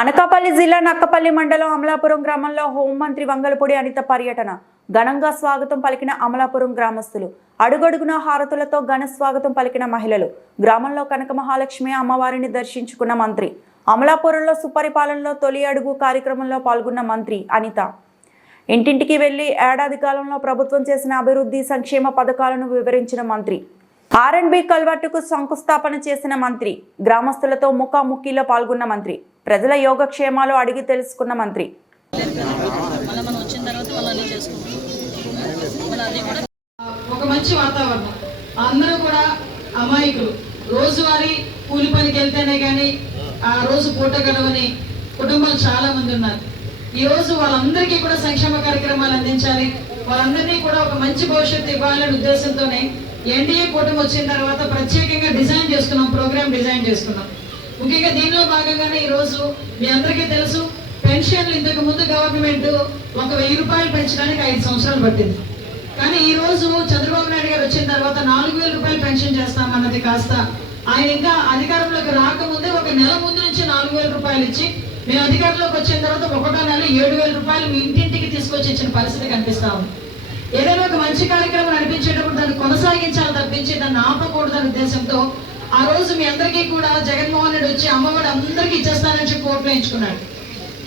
అనకాపల్లి జిల్లా నక్కపల్లి మండలం అమలాపురం గ్రామంలో హోంమంత్రి వంగలపూడి అనిత పర్యటన. ఘనంగా స్వాగతం పలికిన అమలాపురం గ్రామస్తులు. అడుగడుగున హారతులతో ఘన స్వాగతం పలికిన మహిళలు. గ్రామంలో కనక మహాలక్ష్మి అమ్మవారిని దర్శించుకున్న మంత్రి. అమలాపురంలో సుపరిపాలనలో తొలి అడుగు కార్యక్రమంలో పాల్గొన్న మంత్రి అనిత. ఇంటింటికి వెళ్ళి ఏడాది కాలంలో ప్రభుత్వం చేసిన అభివృద్ధి సంక్షేమ పథకాలను వివరించిన మంత్రి. ఆర్ఎండ్బి కల్వర్టుకు శంకుస్థాపన చేసిన మంత్రి. గ్రామస్తులతో ముఖాముఖిలో పాల్గొన్న మంత్రి. ప్రజల యోగక్షేమాలు అడిగి తెలుసుకున్న మంత్రి. వచ్చిన తర్వాత ఒక మంచి వాతావరణం. అందరూ కూడా అమాయకులు. రోజువారీ కూలి పనికి వెళ్తేనే కానీ ఆ రోజు పూట గడవని కుటుంబాలు చాలా మంది ఉన్నారు. ఈ రోజు వాళ్ళందరికీ కూడా సంక్షేమ కార్యక్రమాలు అందించాలి. వాళ్ళందరినీ కూడా ఒక మంచి భవిష్యత్తు ఇవ్వాలనే ఉద్దేశంతోనే ఎన్డీఏ కూటమి వచ్చిన తర్వాత ప్రత్యేకంగా డిజైన్ చేసుకున్నాం ప్రోగ్రామ్ డిజైన్ చేసుకున్నాం. ముఖ్యంగా దీనిలో భాగంగానే ఈరోజు మీ అందరికీ తెలుసు పెన్షన్లు ఇంతకు ముందు గవర్నమెంట్ ఒక వెయ్యి రూపాయలు పెంచడానికి ఐదు సంవత్సరాలు పట్టింది. కానీ ఈ రోజు చంద్రబాబు నాయుడు గారు వచ్చిన తర్వాత నాలుగు వేల రూపాయలు పెన్షన్ చేస్తామన్నది కాస్త ఆయన ఇంకా అధికారంలోకి రాకముందే ఒక నెల ముందు నుంచి నాలుగు వేల రూపాయలు ఇచ్చి మేము అధికారంలోకి వచ్చిన తర్వాత ఒకటో నెల ఏడు వేల రూపాయలు మీ ఇంటింటికి తీసుకొచ్చి ఇచ్చిన పరిస్థితి కనిపిస్తా ఉంది. ఏదైనా ఒక మంచి కార్యక్రమం నడిపించేటప్పుడు దాన్ని కొనసాగించాలి తప్పించి దాన్ని ఆపకూడదనే ఉద్దేశంతో ఆ రోజు మీ అందరికీ కూడా జగన్మోహన్ రెడ్డి వచ్చి అమ్మఒడి అందరికీ ఇచ్చేస్తానని చెప్పి ఓట్లు వేయించుకున్నాడు.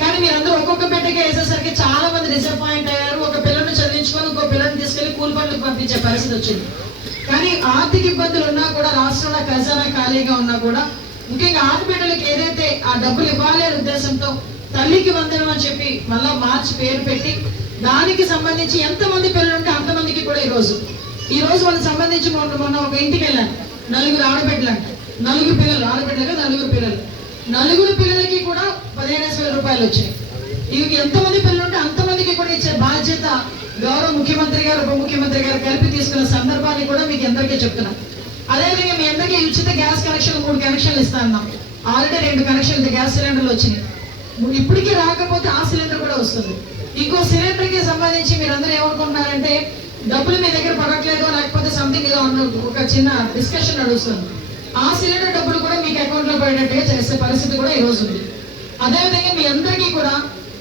కానీ మీరందరూ ఒక్కొక్క బిడ్డకి వేసేసరికి చాలా మంది డిసప్పాయింట్ అయ్యారు. ఒక పిల్లని చదివించుకొని ఇంకో పిల్లని తీసుకెళ్ళి కూలి పనులకు పంపించే పరిస్థితి వచ్చింది. కానీ ఆర్థిక ఇబ్బందులు ఉన్నా కూడా రాష్ట్రంలో ఖజానా ఖాళీగా ఉన్నా కూడా ముఖ్యంగా ఆడబిడ్డలకు ఏదైతే ఆ డబ్బులు ఇవ్వాలి అనే ఉద్దేశంతో తల్లికి వందనం అని చెప్పి మళ్ళా మార్చి పేరు పెట్టి దానికి సంబంధించి ఎంతమంది పిల్లలు ఉంటే అంతమందికి కూడా ఈరోజు ఈరోజు ఈ రోజు వాళ్ళకి సంబంధించి మొన్న మొన్న ఒక ఇంటికి వెళ్ళాను. నలుగురు ఆడబిడ్డలు అంట నలుగురు పిల్లలు ఆడబిడ్డలు నలుగురు పిల్లలు. నలుగురు పిల్లలకి కూడా పదిహేను వేల రూపాయలు వచ్చాయి. ఇవి ఎంతమంది పిల్లలు ఉంటే అంతమందికి కూడా ఇచ్చే బాధ్యత గౌరవ ముఖ్యమంత్రి గారు ఉప ముఖ్యమంత్రి గారు కలిపి తీసుకున్న సందర్భాన్ని కూడా మీకు అందరికీ చెప్తున్నాం. అదేవిధంగా మీ అందరికీ ఉచిత గ్యాస్ కనెక్షన్ మూడు కనెక్షన్లు ఇస్తా ఆల్రెడీ రెండు కనెక్షన్లు గ్యాస్ సిలిండర్లు వచ్చినాయి. ఇప్పటికీ రాకపోతే ఆ సిలిండర్ కూడా వస్తుంది. ఇంకో సిలిండర్కి సంబంధించి మీరు అందరూ ఏమనుకుంటున్నారంటే డబ్బులు మీ దగ్గర పడట్లేదు సంథింగ్ ఇలా ఉన్న ఒక చిన్న డిస్కషన్ నడుస్తుంది ఆ సిలిండర్ డబ్బులు కూడా మీకు అకౌంట్లో పడేటట్టుగా చేసే పరిస్థితి కూడా ఈ రోజు ఉంది. అదేవిధంగా మీ అందరికీ కూడా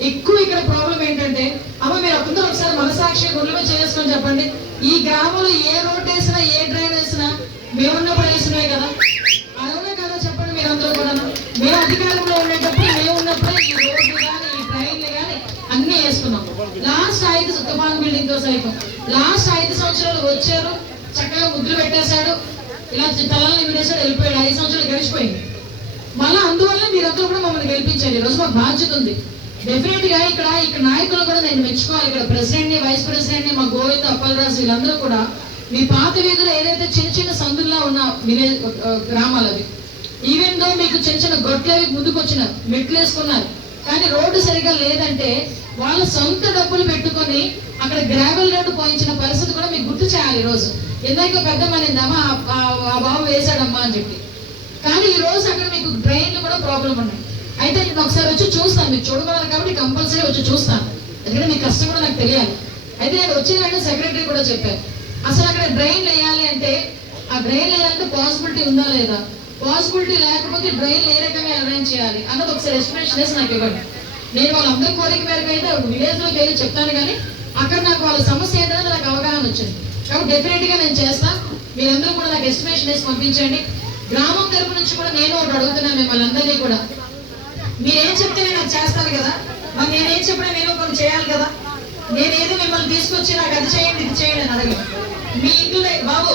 ఎక్కువ ఇక్కడ ప్రాబ్లం ఏంటంటే అమ్మ మీరు అందరూ ఒకసారి మనసాక్షి గుండెలో చేసుకొని చెప్పండి. ఈ గ్రామంలో ఏ రోడ్ వేసినా ఏ డ్రైన్ వేసినా మేమున్నప్పుడు వేసినాయి కదా. అలానే కదా చెప్పండి మీరందరూ కూడా. మేము అధికారంలో ఉండేటప్పుడు మేము ఉన్నప్పుడే ఈ రోడ్లు కానీ ఈ ట్రైన్లు కానీ అన్ని వేసుకున్నాం. లాస్ట్ ఐదు తుఫాన్ బిల్డింగ్తో సైతం. లాస్ట్ ఐదు సంవత్సరాలు వచ్చారు. చక్కగా ముద్దులు పెట్టేశాడు. ఇలా తలాలను విడేశాడు వెళ్ళిపోయాడు. ఐదు సంవత్సరాలు గడిచిపోయింది. మళ్ళీ అందువల్ల మీరందరూ కూడా మమ్మల్ని గెలిపించండి. ఈరోజు మాకు బాధ్యత ఉంది. డెఫినెట్గా ఇక్కడ ఇక్కడ నాయకులు కూడా నేను మెచ్చుకోవాలి. ఇక్కడ ప్రెసిడెంట్ని వైస్ ప్రెసిడెంట్ని మా గోవింద్ అప్పలరాజు వీళ్ళందరూ కూడా. మీ పాత వీధిలో ఏదైతే చిన్న చిన్న సందుల్లో ఉన్న విలేజ్ గ్రామాలు అవి ఈవెన్ దో మీకు చిన్న చిన్న గొడ్లు అవి ముందుకు వచ్చినారు మెట్లు వేసుకున్నారు కానీ రోడ్డు సరిగా లేదంటే వాళ్ళ సొంత డబ్బులు పెట్టుకొని అక్కడ గ్రావెల్ రోడ్డు పోయించిన పరిస్థితి కూడా మీకు గుర్తు చేయాలి ఈరోజు. రోజు ఇందాక పెద్ద మనిందమ్మా ఆ బాబు వేశాడమ్మా అని చెప్పి. కానీ ఈ రోజు అక్కడ మీకు డ్రైన్లు కూడా ప్రాబ్లం ఉన్నాయి. అయితే నేను ఒకసారి వచ్చి చూస్తాను మీరు చూడగలరు కాబట్టి కంపల్సరీ వచ్చి చూస్తాను. ఎందుకంటే మీ కష్టం కూడా నాకు తెలియాలి. అయితే నేను వచ్చిన సెక్రటరీ కూడా చెప్పారు. అసలు అక్కడ డ్రైన్లు వేయాలి అంటే ఆ డ్రైన్ వేయాలంటే పాసిబిలిటీ ఉందా లేదా? పాసిబిలిటీ లేకపోతే డ్రైన్ ఏ రకంగా అరేంజ్ చేయాలి అన్నది ఒకసారి ఎస్టిమేషన్ వేసి నాకు ఇవ్వండి. నేను వాళ్ళందరి కోరిక మేరకు అయితే విలేజ్లోకి వెళ్ళి చెప్తాను కానీ అక్కడ నాకు వాళ్ళ సమస్య ఏంటనేది నాకు అవగాహన వచ్చింది. కాబట్టి డెఫినెట్గా నేను చేస్తాను మీరందరూ కూడా నాకు ఎస్టిమేషన్ వేసి పంపించండి. గ్రామం తరపు నుంచి కూడా నేను ఒకటి అడుగుతున్నాను మిమ్మల్ని అందరినీ కూడా. మీరేం చెప్తే నేను అది చేస్తాను కదా. మరి నేనేం చెప్పినా నేను ఒకటి చేయాలి కదా. నేనేది మిమ్మల్ని తీసుకొచ్చి నాకు అది చేయండి ఇది చేయండి అని అడగను. మీ ఇంట్లో బాబు